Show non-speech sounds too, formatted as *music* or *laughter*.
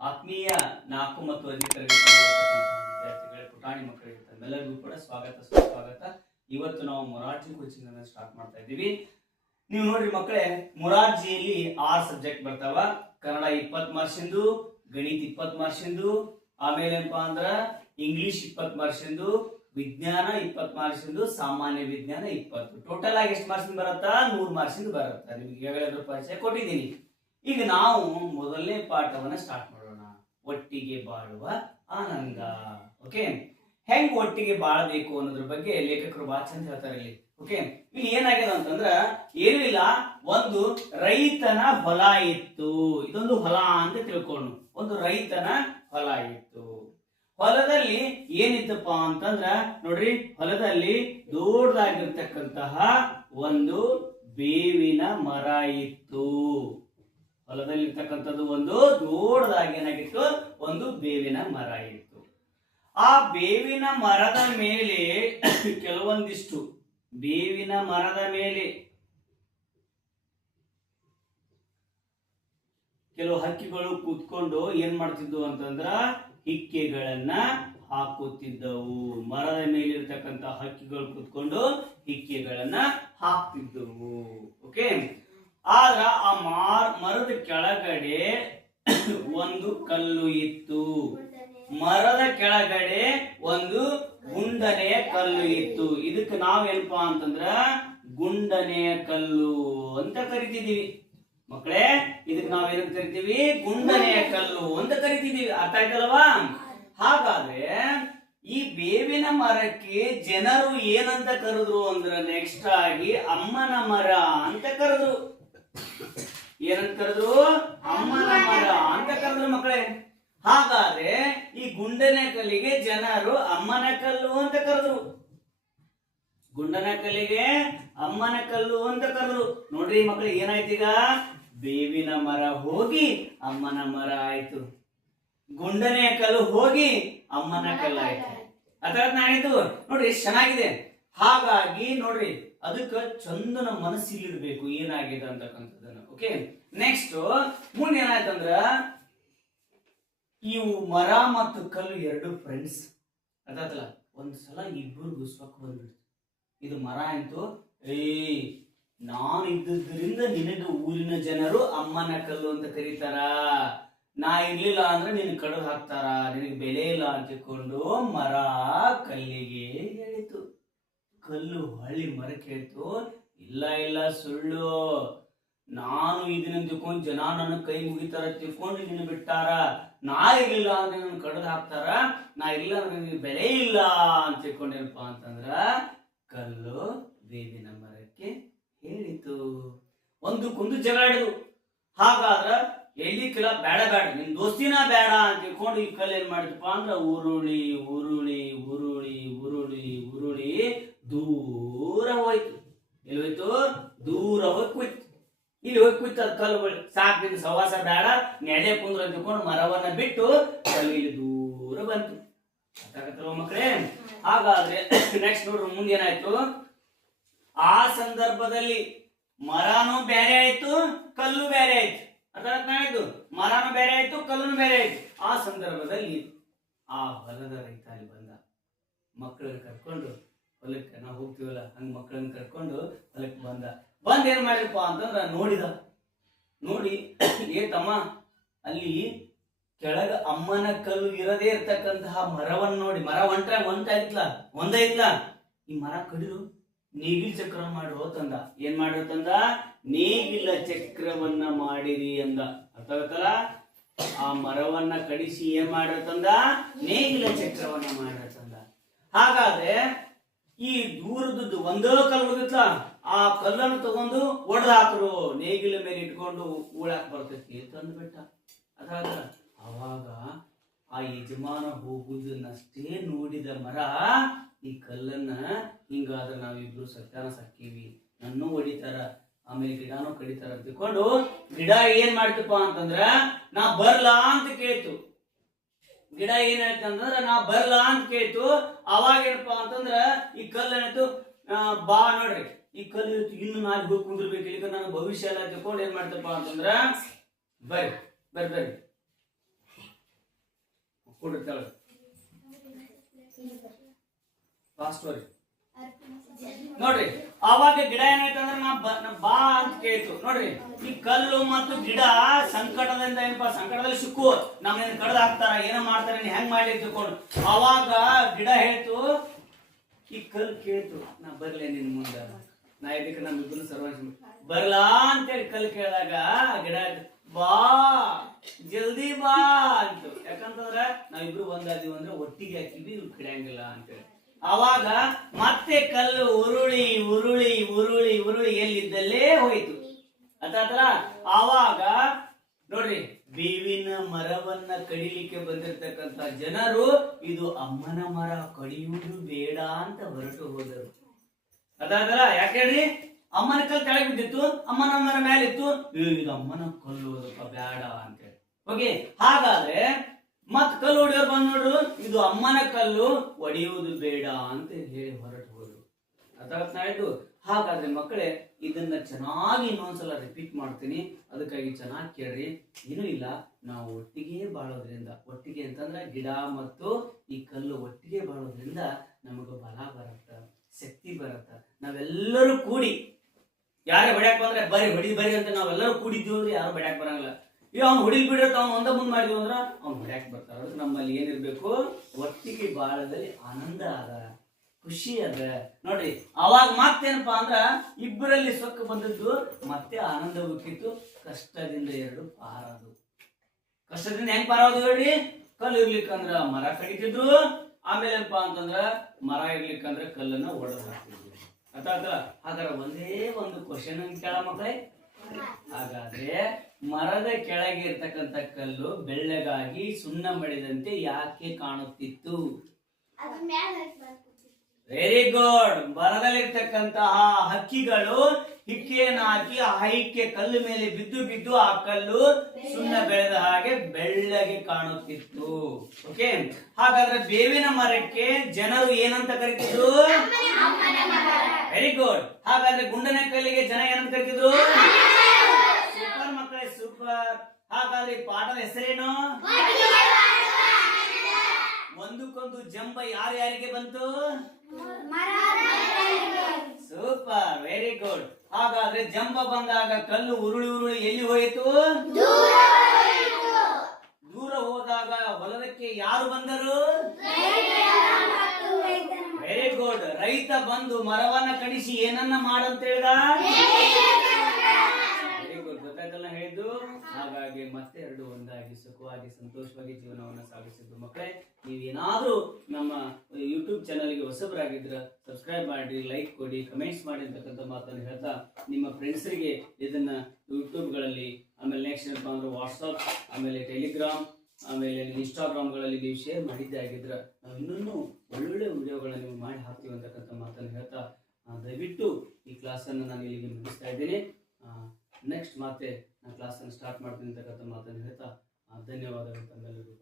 ಆತ್ಮೀಯ ನಾಲ್ಕು ಮತ್ತು ಐದನೇ ತರಗತಿ ವಿದ್ಯಾರ್ಥಿಗಳೇ, ಪುಟಾಣಿ ಮಕ್ಕಳಿಗೆ ತಮ್ಮೆಲ್ಲರಿಗೂ ಕೂಡ ಸ್ವಾಗತ, ಸುಸ್ವಾಗತ. ಇವತ್ತು ನಾವು ಮೊರಾರ್ಜಿ ಕೋಚಿಂಗ್ ಅನ್ನ ಸ್ಟಾರ್ಟ್ ಮಾಡ್ತಾ ಇದ್ದೀವಿ. ನೀವು ನೋಡ್ರಿ ಮಕ್ಕಳೇ, ಮೊರಾರ್ಜಿಯಲ್ಲಿ ಆರ್ ಸಬ್ಜೆಕ್ಟ್ ಬರ್ತಾವ. ಕನ್ನಡ ಇಪ್ಪತ್ ಮಾರ್ಕ್ಸಿಂದು ಗಣಿತ ಇಪ್ಪತ್ ಮಾರ್ಕ್ಸಿಂದು ಆಮೇಲೆ ಏನಪ್ಪಾ ಅಂದ್ರ ಇಂಗ್ಲಿಷ್ ಇಪ್ಪತ್ ಮಾರ್ಕ್ಸಿಂದು ವಿಜ್ಞಾನ ಇಪ್ಪತ್ ಮಾರ್ಕ್ಸಿಂದು ಸಾಮಾನ್ಯ ವಿಜ್ಞಾನ ಇಪ್ಪತ್ತು. ಟೋಟಲ್ ಆಗಿ ಎಷ್ಟು ಮಾರ್ಕ್ಸಿಂದ ಬರುತ್ತಾ? ನೂರು ಮಾರ್ಕ್ಸಿಂದ ಬರುತ್ತಾ. ನಿಮ್ಗೆ ಈಗಾಗಲೇ ಪರಿಚಯ ಕೊಟ್ಟಿದ್ದೀನಿ. ಈಗ ನಾವು ಮೊದಲನೇ ಪಾಠವನ್ನ ಸ್ಟಾರ್ಟ್ ಒಟ್ಟಿಗೆ ಬಾಳುವ ಆನಂದ. ಓಕೆ ಹೆಂಗ್ ಒಟ್ಟಿಗೆ ಬಾಳಬೇಕು ಅನ್ನೋದ್ರ ಬಗ್ಗೆ ಲೇಖಕರು ಬಹಳ ಚಂದ ಹೇಳ್ತಾರೆ ಇಲ್ಲಿ. ಓಕೆ ಇಲ್ಲಿ ಏನಾಗಿದೆ ಅಂತಂದ್ರ ಏನೂ ಒಂದು ರೈತನ ಹೊಲ ಇತ್ತು. ಇದೊಂದು ಹೊಲ ಅಂತ ತಿಳ್ಕೊಂಡು ಒಂದು ರೈತನ ಹೊಲ ಇತ್ತು. ಹೊಲದಲ್ಲಿ ಏನಿತ್ತಪ್ಪ ಅಂತಂದ್ರ, ನೋಡ್ರಿ, ಹೊಲದಲ್ಲಿ ದೊಡ್ಡದಾಗಿರ್ತಕ್ಕಂತಹ ಒಂದು ಬೇವಿನ ಮರ ಇತ್ತು. ಹೊಲದಲ್ಲಿ ಇರ್ತಕ್ಕಂಥದ್ದು ಒಂದು ದೊಡ್ಡದಾಗಿ ಏನಾಗಿತ್ತು? ಒಂದು ಬೇವಿನ ಮರ ಇತ್ತು. ಆ ಬೇವಿನ ಮರದ ಮೇಲೆ *coughs* ಕೆಲವೊಂದಿಷ್ಟು ಬೇವಿನ ಮರದ ಮೇಲೆ ಕೆಲವು ಹಕ್ಕಿಗಳು ಕೂತ್ಕೊಂಡು ಏನ್ ಮಾಡ್ತಿದ್ವು ಅಂತಂದ್ರ ಹಿಕ್ಕೆಗಳನ್ನ ಹಾಕುತ್ತಿದ್ದವು. ಮರದ ಮೇಲೆ ಇರ್ತಕ್ಕಂತ ಹಕ್ಕಿಗಳು ಕೂತ್ಕೊಂಡು ಹಿಕ್ಕೆಗಳನ್ನ ಹಾಕ್ತಿದ್ದವು. ಓಕೆ ಆದ್ರ ಆ ಮಾರ್ ಮರದ ಕೆಳಗಡೆ ಒಂದು ಕಲ್ಲು ಇತ್ತು. ಮರದ ಕೆಳಗಡೆ ಒಂದು ಗುಂಡನೆಯ ಕಲ್ಲು ಇತ್ತು. ಇದಕ್ಕೆ ನಾವೇನಪ್ಪಾ ಅಂತಂದ್ರ ಗುಂಡನೆಯ ಕಲ್ಲು ಅಂತ ಕರಿತಿದೀವಿ ಮಕ್ಕಳೇ ಇದಕ್ಕೆ ನಾವೇನಂತ ಕರಿತೀವಿ? ಗುಂಡನೆಯ ಕಲ್ಲು ಅಂತ ಕರಿತಿದೀವಿ ಅರ್ಥ ಆಯ್ತಲ್ವಾ? ಹಾಗಾದ್ರೆ ಈ ಬೇವಿನ ಮರಕ್ಕೆ ಜನರು ಏನಂತ ಕರೆದ್ರು ಅಂದ್ರೆ ನೆಕ್ಸ್ಟ್ ಆಗಿ ಅಮ್ಮನ ಮರ ಅಂತ ಕರೆದ್ರು. ಏನಂತ ಕರೆದ್ರು? ಅಮ್ಮನ ಮರ ಅಂತ ಕರೆದ್ರು ಮಕ್ಕಳೇ. ಹಾಗಾದ್ರೆ ಈ ಗುಂಡನ ಕಲ್ಲಿಗೆ ಜನರು ಅಮ್ಮನ ಕಲ್ಲು ಅಂತ ಕರೆದ್ರು. ಗುಂಡನ ಕಲ್ಲಿಗೆ ಅಮ್ಮನ ಕಲ್ಲು ಅಂತ ಕರೆದ್ರು. ನೋಡ್ರಿ ಮಕ್ಕಳು ಏನಾಯ್ತೀಗ ಬೇವಿನ ಮರ ಹೋಗಿ ಅಮ್ಮನ ಮರ ಆಯ್ತು. ಗುಂಡನೆ ಕಲ್ಲು ಹೋಗಿ ಅಮ್ಮನ ಕಲ್ಲು ಆಯ್ತು. ಅದರ ನಾನಿದ್ದು ನೋಡ್ರಿ, ಚೆನ್ನಾಗಿದೆ. ಹಾಗಾಗಿ, ನೋಡ್ರಿ ಅದಕ್ಕ ಚಂದನ ಮನಸ್ಸಿಲಿರ್ಬೇಕು ಏನಾಗಿದೆ ಅಂತಕ್ಕಂಥದ್ದನ್ನ. ಓಕೆ ನೆಕ್ಸ್ಟ್ ಮುಂದೆ ಏನಾಯ್ತಂದ್ರ, ಇವು ಮರ ಮತ್ತು ಕಲ್ಲು ಎರಡು ಫ್ರೆಂಡ್ಸ್ ಅದಾತಲ್ಲ ಒಂದ್ ಸಲ ಇಬ್ಬರಿಗೂ ಸ್ವಕ್ ಬಂದ್ಬಿಡ್ತು. ಇದು ಮರ ಆಯ್ತು. ಏ ನಾನು ಇದ್ದದ್ರಿಂದ ನಿನಗೆ ಊರಿನ ಜನರು ಅಮ್ಮನ ಕಲ್ಲು ಅಂತ ಕರೀತಾರ. ನಾ ಇರ್ಲಿಲ್ಲ ಅಂದ್ರೆ ನಿನ್ ಕಡದು ಹಾಕ್ತಾರ. ನಿನಗೆ ಬೆಲೆ ಇಲ್ಲ ಅಂತ ತಿಳ್ಕೊಂಡು ಮರ ಕಲ್ಲಿಗೆ ಕಲ್ಲು ಹಳ್ಳಿ ಮರಕ್ಕೆ ಹೇಳ್ತು, ಇಲ್ಲ ಇಲ್ಲ, ಸುಳ್ಳು. ನಾನು ಇದನ್ನ ತಿಳ್ಕೊಂಡು ಜನ ನನ್ನ ಕೈ ಮುಗಿತಾರ, ತಿಳ್ಕೊಂಡು ನಿನ್ನ ಬಿಟ್ಟಾರ. ನಾ ಇಲ್ಲ ಅಂದ್ರೆ ನನ್ನ ಕಡದ್ ಹಾಕ್ತಾರ. ನಾ ಇಲ್ಲ ಅಂದ್ರೆ ನಿನಗೆ ಬೆಲೆ ಇಲ್ಲ ಅಂತ ತಿಳ್ಕೊಂಡೇನಪ್ಪ ಅಂತಂದ್ರ ಕಲ್ಲು ಬೇವಿನ ಮರಕ್ಕೆ ಹೇಳಿತು. ಕುಂದು ಜಗಳ ಹಿಡಿದು ಹಾಗಾದ್ರ ಎಲ್ಲಿ ಕಿಲ ಬೇಡ ಬೇಡ. ನಿನ್ ದೋಸ್ತಿನ ಬೇಡ ಅಂತ ತಿಳ್ಕೊಂಡು ಈ ಕಲ್ಲು ಏನ್ ಮಾಡಿದಪ್ಪ ಅಂದ್ರ ಉರುಳಿ ಉರುಳಿ ಉರುಳಿ ಉರುಳಿ ಉರುಳಿ ದೂರ ಹೋಯ್ತು. ಎಲ್ಲಿ ಹೋಯ್ತು? ದೂರ ಹೋಗಿ ಕುಯ್ತು. ಇಲ್ಲಿ ಹೋಗಿ ಕುಯ್ತು ಅದ್ ಕಲ್ಲುಗಳು ಸಾಕ್ ನಿನ್ ಸವಾಸ ಬೇಡ. ನೆಡೆ ಕುಂದ್ರ ತಿಳ್ಕೊಂಡು ಮರವನ್ನ ಬಿಟ್ಟು ಕಲ್ಲು ಇಲ್ಲಿ ದೂರ ಬಂತು. ಮಕ್ಕಳೇ ಹಾಗಾದ್ರೆ *coughs* ನೆಕ್ಸ್ಟ್ ನೋಡ್ರಿ ಮುಂದೇನಾಯ್ತು ಆ ಸಂದರ್ಭದಲ್ಲಿ ಮರನೂ ಬೇರೆ ಆಯ್ತು, ಕಲ್ಲು ಬೇರೆ ಆಯ್ತು. ನಾಯ್ತು ಮರನೂ ಬೇರೆ ಆಯ್ತು, ಕಲ್ಲುನು ಬೇರೆ ಆಯ್ತು. ಆ ಸಂದರ್ಭದಲ್ಲಿ ಆ ಹೊಲದ ರೈತ ಅಲ್ಲಿ ಬಂದ ಮಕ್ಕಳನ್ನ ಕರ್ಕೊಂಡು ಹೊಲಕ್ಕೆ ನಾವು ಹೋಗ್ತೀವಲ್ಲ, ಹಂಗ ಮಕ್ಕಳನ್ನ ಕರ್ಕೊಂಡು ಹೊಲಕ್ಕೆ ಬಂದ. ಬಂದ್ ಏನ್ ಮಾಡಿದಪ್ಪ ಅಂತಂದ್ರ ನೋಡಿದ. ನೋಡಿ, ಏ ತಮ್ಮ, ಅಲ್ಲಿ ಕೆಳಗ ಅಮ್ಮನ ಕಲ್ಲು ಇರದೇ ಇರ್ತಕ್ಕಂತಹ ಮರವನ್ನ ನೋಡಿ, ಮರ ಒಂಟ್ರ ಒಂಟ ಐತ್ಲ ಒಂದೈತ್ಲ ಈ ಮರ ಕಡಿದು ನೇಗಿಲ್ ಚಕ್ರ ಮಾಡಿರೋ ತಂದ. ಏನ್ ಮಾಡಿರೋ ತಂದ? ನೇಗಿಲ ಚಕ್ರವನ್ನ ಮಾಡಿರಿ ಅಂದ. ಅರ್ಥ ಆಗುತ್ತಲ್ಲ? ಆ ಮರವನ್ನ ಕಡಿಸಿ ಏನ್ ಮಾಡ ತಂದ? ನೇಗಿಲ ಚಕ್ರವನ್ನ ಮಾಡಿ ತಂದ. ಹಾಗಾದ್ರೆ ಈ ದೂರದ್ದು ಒಂದೋ ಕಲ್ಲು ಉಳಿದಿತ್ಲ? ಆ ಕಲ್ಲನ್ನು ತಗೊಂಡು ಒಡೆದು ಹಾಕರು ನೇಗಿಲ ಮೇಲೆ ಇಟ್ಕೊಂಡು ಊಳಾಕ್ ಬರ್ತೈತಿ ತಂದು ಬಿಟ್ಟ ಅದಾಗ ಅವಾಗ ಆ ಯಜಮಾನ ಹೋಗುದನ್ನಷ್ಟೇ ನೋಡಿದ ಮರ ಈ ಕಲ್ಲನ್ನ ಹಿಂಗಾದ್ರೆ ನಾವಿಬ್ರು ಸತ್ಯಾನ ಸಾಕೀವಿ ನನ್ನೂ ಹೊಡಿತಾರ. ಆಮೇಲೆ ಗಿಡನೂ ಕಡಿತಾರ ತಿಳ್ಕೊಂಡು, ಗಿಡ ಏನ್ ಮಾಡ್ತಪ್ಪ ಅಂತಂದ್ರ, ನಾ ಬರ್ಲಾ ಅಂತ ಕೇಳ್ತು. ಗಿಡ ಏನ್ ಹೇಳ್ತಂದ್ರ ನಾ ಬರ್ಲಾ ಅಂತ ಕೇಳ್ತು. ಅವಾಗ ಏನಪ್ಪ ಅಂತಂದ್ರ, ಈ ಕಲ್ಲು ಏನಾಯ್ತು? ಬಾ ನೋಡ್ರಿ. ಈ ಕಲ್ಲು ಇನ್ನು ನಾ ಹೋಗಿ ಕುಂದಿರ್ಬೇಕು. ಈಗ ನಾನು ಭವಿಷ್ಯ ಎಲ್ಲ ತಿಳ್ಕೊಂಡು ಏನ್ ಮಾಡ್ತಪ್ಪ ಅಂತಂದ್ರ, ಬರ್ರಿ ಬರ್ರಿ ಬರ್ರಿ. ಕೊಡ್ರಿ ತಳ ಬರ್ರಿ ನೋಡ್ರಿ ಅವಾಗ ಗಿಡ ಏನಾಯ್ತಂದ್ರೆ ನಾ ಬ- ಅಂತ ಕೇಳ್ತು. ನೋಡ್ರಿ, ಈ ಕಲ್ಲು ಮತ್ತು ಗಿಡ ಸಂಕಟದಿಂದ ಏನಪ್ಪಾ, ಸಂಕಟದಲ್ಲಿ ಸಿಕ್ಕು. ನಮ್ಮನ್ನ ಕಡ್ದು ಹಾಕ್ತಾರ, ಏನೋ ಮಾಡ್ತಾರೆ, ನೀ ಹೆಂಗ್ ಮಾಡಿ ತಿಳ್ಕೊಂಡು. ಅವಾಗ ಗಿಡ ಹೇಳ್ತು, ಈ ಕಲ್ಲು ಕೇಳ್ತು, ನಾ ಬರ್ಲೆ ನಿನ್ ಮುಂದೆ. ನಾ ಇದಕ್ಕೆ ನಮ್ಮಿಬ್ಬರು ಸರ್ವಾಂಶ ಬರ್ಲಾ ಅಂತೇಳಿ ಕಲ್ಲು ಕೇಳಿದಾಗ ಗಿಡ ಬಾ, ಜಲ್ದಿ ಬಾ ಅಂತ. ಯಾಕಂತಂದ್ರ ನಾವಿಬ್ರು ಒಂದಾದೀವಿ ಅಂದ್ರೆ ಒಟ್ಟಿಗೆ ಹಾಕಿದ್ವಿ, ಇವ್ರು ಕಿಡಿಯಂಗಿಲ್ಲ ಅಂತೇಳಿ. ಅವಾಗ ಮತ್ತೆ ಕಲ್ಲು ಉರುಳಿ ಉರುಳಿ ಉರುಳಿ ಉರುಳಿ ಎಲ್ಲಿದ್ದಲ್ಲೇ ಹೋಯಿತು. ಅದಾದ್ರ ಆವಾಗ ನೋಡ್ರಿ, ಬೇವಿನ ಮರವನ್ನ ಕಡಿಲಿಕ್ಕೆ ಬಂದಿರತಕ್ಕಂತ ಜನರು, ಇದು ಅಮ್ಮನ ಮರ, ಕಡಿಯುವುದು ಬೇಡ ಅಂತ ಹೊರಟು ಹೋದರು. ಅದಾದ್ರ ಯಾಕೆ ಹೇಳ್ರಿ? ಅಮ್ಮನ ಕಲ್ಲು ಕೆಳಗೆ ಅಮ್ಮನ ಮರ ಮೇಲೆ ಇತ್ತು ಇದು ಅಮ್ಮನ ಕಲ್ಲು ಬೇಡ ಅಂತೇಳಿ ಓಕೆ ಹಾಗಾದ್ರೆ ಮತ್ ಕಲ್ಲು ಹೊಡೆಯೋರು ಬಂದ್ ನೋಡ್ರು, ಇದು ಅಮ್ಮನ ಕಲ್ಲು ಒಡೆಯುವುದು ಬೇಡ ಅಂತ ಹೇಳಿ ಹೊರಟು ಹೋದ್ರು. ಅದಾಯ್ತು ಹಾಗಾದ್ರೆ ಮಕ್ಕಳೇ, ಇದನ್ನ ಚೆನ್ನಾಗಿ ಇನ್ನೊಂದ್ಸಲ ರಿಪೀಟ್ ಮಾಡ್ತೀನಿ. ಅದಕ್ಕಾಗಿ ಚೆನ್ನಾಗಿ ಕೇಳ್ರಿ. ಏನು ಇಲ್ಲ. ನಾವು ಒಟ್ಟಿಗೆ ಬಾಳೋದ್ರಿಂದ, ಒಟ್ಟಿಗೆ ಅಂತಂದ್ರೆ ಗಿಡ ಮತ್ತು ಈ ಕಲ್ಲು ಒಟ್ಟಿಗೆ ಬಾಳೋದ್ರಿಂದ ನಮಗೆ ಬಲ ಬರತ್ತ, ಶಕ್ತಿ ಬರತ್ತ. ನಾವೆಲ್ಲರೂ ಕೂಡಿ, ಯಾರೇ ಹೊಡ್ಯಾಕ್ ಬಂದ್ರೆ ಬರೀ ಹೊಡಿ ಬರಿ ಅಂತ ನಾವೆಲ್ಲರೂ ಕೂಡಿದ್ದೀವಿ ಅಂದ್ರೆ ಯಾರು ಬಡ್ಯಾಕ್ ಬರಂಗಿಲ್ಲ. ಈಗ ಅವ್ನು ಹುಡುಗಿ ಬಿಡ್ರೆ ಅವ್ನು ಒಂದ ಮುಂದ್ ಮಾಡಿದ್ವಿ ಅಂದ್ರ ಅವ್ನು ಹೊಡ್ಯಾಕ್ ಬರ್ತಾರ. ನಮ್ಮಲ್ಲಿ ಏನಿರ್ಬೇಕು, ಒಟ್ಟಿಗೆ ಬಾಳದಲ್ಲಿ ಆನಂದ ಅದ, ಖುಷಿ ಅದ. ನೋಡ್ರಿ ಅವಾಗ ಮತ್ತೇನಪ್ಪಾ ಅಂದ್ರ ಇಬ್ಬರಲ್ಲಿ ಸೊಕ್ಕ ಬಂದದ್ದು ಮತ್ತೆ ಆನಂದ ಹುಟ್ಟಿತ್ತು ಕಷ್ಟದಿಂದ ಎರಡು ಪಾರದು ಕಷ್ಟದಿಂದ ಹೆಂಗ್ ಪಾರಾದು ಹೇಳ್ರಿ? ಕಲ್ಲು ಇರ್ಲಿಕ್ಕಂದ್ರ ಮರ ಕಡಿತಿದ್ರು. ಆಮೇಲೆ ಏನಪ್ಪಾ ಅಂತಂದ್ರ ಮರ ಇರ್ಲಿಕ್ಕಂದ್ರ ಕಲ್ಲನ್ನ ಒಡೆದು ಹಾಕ್ತಿದ್ರು ಅರ್ಥಾಯ್ತಲ್ಲ ಹಾಗಾದ್ರೆ ಒಂದೇ ಒಂದು ಕ್ವಶನ್ ಕೇಳ ಮಕ್ಕಳೇ. ಹಾಗಾದ್ರೆ ಮರದ ಕೆಳಗೆ ಇರ್ತಕ್ಕಂಥ ಕಲ್ಲು ಬೆಳ್ಳಗಾಗಿ ಸುಣ್ಣ ಮಡಿದಂತೆ ಯಾಕೆ ಕಾಣುತ್ತಿತ್ತು? ವೆರಿ ಗುಡ್ ಮರದಲ್ಲಿರ್ತಕ್ಕಂತಹ ಹಕ್ಕಿಗಳು ಹಿಕ್ಕಿಯನ್ನು ಹಾಕಿ ಆ ಹಿಕ್ಕೆ ಕಲ್ಲು ಮೇಲೆ ಬಿದ್ದು ಬಿದ್ದು ಆ ಕಲ್ಲು ಸುಣ್ಣ ಬೆಳೆದ ಹಾಗೆ ಬೆಳ್ಳಗೆ ಕಾಣುತ್ತಿತ್ತು. ಓಕೆ ಹಾಗಾದ್ರೆ ಬೇವಿನ ಮರಕ್ಕೆ ಜನರು ಏನಂತ ಕರಿತಿದ್ರು? ವೆರಿ ಗುಡ್ ಹಾಗಾದ್ರೆ ಗುಂಡನ ಕಲ್ಲಿಗೆ ಜನ ಏನಂತ ಕರಿತಿದ್ರು? ಸೂಪರ್ ಹಾಗಾದ್ರೆ ಪಾಠದ ಹೆಸರೇನು? ಒಂದಕ್ಕೊಂದು ಜಂಬ ಯಾರು ಯಾರಿಗೆ ಬಂತು? ಸೂಪರ್ ವೆರಿ ಗುಡ್ ಹಾಗಾದ್ರೆ ಜಂಬ ಬಂದಾಗ ಕಲ್ಲು ಉರುಳಿ ಉರುಳಿ ಎಲ್ಲಿ ಹೋಯಿತು? ದೂರ ಹೋದಾಗ ಹೊಲದಕ್ಕೆ ಯಾರು ಬಂದರು? ವೆರಿ ಗುಡ್ ರೈತ ಬಂದು ಮರವನ್ನ ಕಡಿಸಿ ಏನನ್ನ ಮಾಡಂತ ಹೇಳ್ದ ವೆರಿ ಗುಡ್ ಗೊತ್ತಾಯ್ತಲ್ಲ ಹೇಳಿದ್ದು ಹಾಗಾಗಿ ಮತ್ತೆ ಎರಡು ಒಂದಾಗಿ ಸುಖವಾಗಿ ಸಂತೋಷವಾಗಿ ಜೀವನವನ್ನ ಸಾಗಿಸಿದ್ರು. ಮಕ್ಕಳೇ, ನೀವೇನಾದ್ರೂ ನಮ್ಮ ಯೂಟ್ಯೂಬ್ ಚಾನಲ್ಗೆ ಹೊಸಬರಾಗಿದ್ರ ಸಬ್ಸ್ಕ್ರೈಬ್ ಮಾಡಿ ಲೈಕ್ ಕೊಡಿ ಕಮೆಂಟ್ಸ್ ಮಾಡಿ ಅಂತಕ್ಕಂಥ ಮಾತನ್ನು ಹೇಳ್ತಾ ನಿಮ್ಮ ಫ್ರೆಂಡ್ಸರಿಗೆ ಇದನ್ನ ಯೂಟ್ಯೂಬ್ಗಳಲ್ಲಿ ಆಮೇಲೆ ನೆಕ್ಸ್ಟ್ ಏನಪ್ಪಾ ಅಂದ್ರೆ ವಾಟ್ಸಪ್ ಆಮೇಲೆ ಟೆಲಿಗ್ರಾಮ್ ಆಮೇಲೆ ಇನ್ಸ್ಟಾಗ್ರಾಮ್ಗಳಲ್ಲಿ ನೀವು ಶೇರ್ ಮಾಡಿದ್ದೇ ಆಗಿದ್ರ, ನಾವು ಇನ್ನೂ ಒಳ್ಳೊಳ್ಳೆ ವಿಡಿಯೋಗಳನ್ನ ನೀವು ಮಾಡಿ ಹಾಕ್ತೀವಿ ಅಂತಕ್ಕಂಥ ಮಾತನ್ನು ಹೇಳ್ತಾ ದಯವಿಟ್ಟು ಈ ಕ್ಲಾಸನ್ನು ನಾನು ಇಲ್ಲಿಗೆ ಮುಗಿಸ್ತಾ ಇದ್ದೀನಿ. ನೆಕ್ಸ್ಟ್ ಮತ್ತೆ ನಾನು ಕ್ಲಾಸನ್ನು ಸ್ಟಾರ್ಟ್ ಮಾಡ್ತೀನಿ ಅಂತಕ್ಕಂಥ ಮಾತನ್ನು ಹೇಳ್ತಾ ಧನ್ಯವಾದಗಳು ತಮ್ಮೆಲ್ಲರಿಗೂ